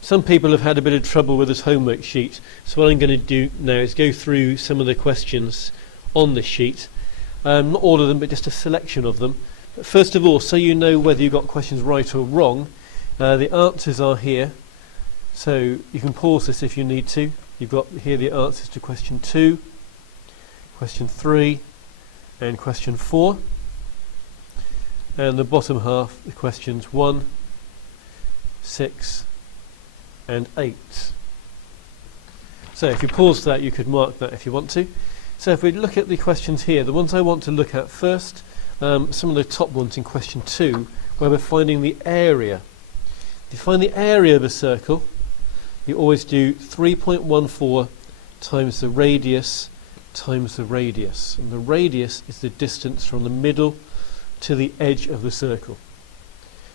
Some people have had a bit of trouble with this homework sheet, so what I'm going to do now is go through some of the questions on this sheet. Not all of them, but just a selection of them. But first of all, so you know whether you got questions right or wrong, the answers are here, so you can pause this if you need to. You've got here the answers to question 2, question 3 and question 4, and the bottom half, the questions 1, 6 and 8. So if you pause that, you could mark that if you want to. So if we look at the questions here, the ones I want to look at first, some of the top ones in question 2, where we're finding the area. To find the area of a circle, you always do 3.14 times the radius times the radius. And the radius is the distance from the middle to the edge of the circle.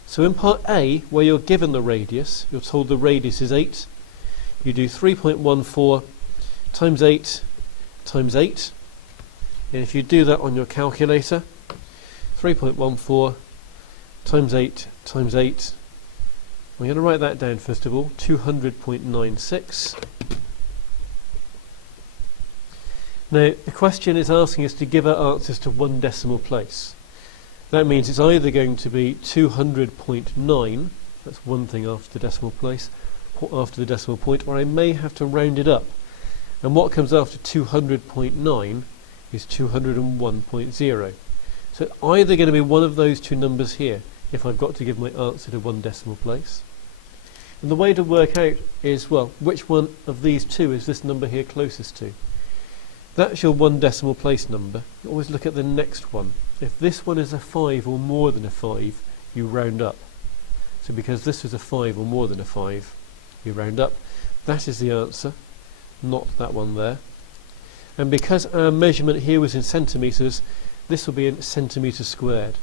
So in part A, where you're given the radius, you're told the radius is 8. You do 3.14 times 8 times 8. And if you do that on your calculator, 3.14 times 8 times 8, I'm going to write that down first of all, 200.96. Now, the question is asking us to give our answers to one decimal place. That means it's either going to be 200.9, that's one thing after the decimal place, after the decimal point, or I may have to round it up. And what comes after 200.9 is 201.0. So it's either going to be one of those two numbers here, if I've got to give my answer to one decimal place. And the way to work out is, well, which one of these two is this number here closest to? That's your one decimal place number. You always look at the next one. If this one is a 5 or more than a 5, you round up. So because this is a 5 or more than a 5, you round up. That is the answer, not that one there. And because our measurement here was in centimetres, this will be in centimetres squared.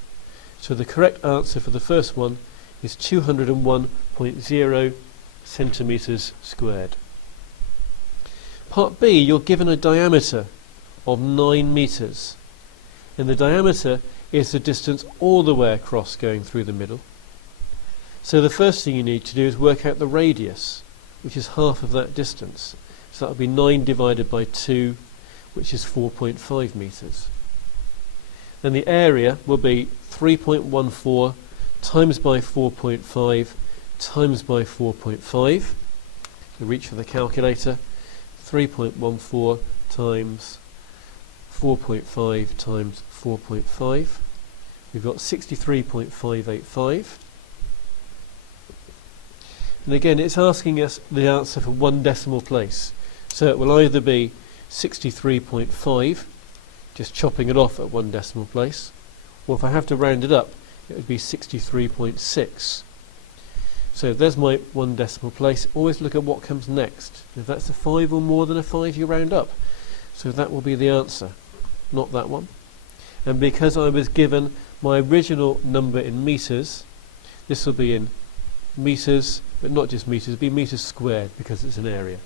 So the correct answer for the first one is 201.0 centimetres squared. Part B, you're given a diameter of 9 metres. And the diameter is the distance all the way across going through the middle. So the first thing you need to do is work out the radius, which is half of that distance. So that would be 9 divided by 2, which is 4.5 metres. Then the area will be 3.14 times by 4.5 times by 4.5. You reach for the calculator. 3.14 times 4.5 times 4.5. We've got 63.585. And again, it's asking us the answer for one decimal place. So it will either be 63.5, just chopping it off at one decimal place, or if I have to round it up, it would be 63.6. So there's my one decimal place. Always look at what comes next. If that's a 5 or more than a 5, you round up. So that will be the answer, not that one. And because I was given my original number in metres, this will be in metres, but not just metres, it'll be metres squared because it's an area.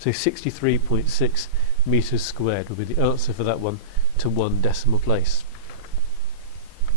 So 63.6 metres squared will be the answer for that one to one decimal place.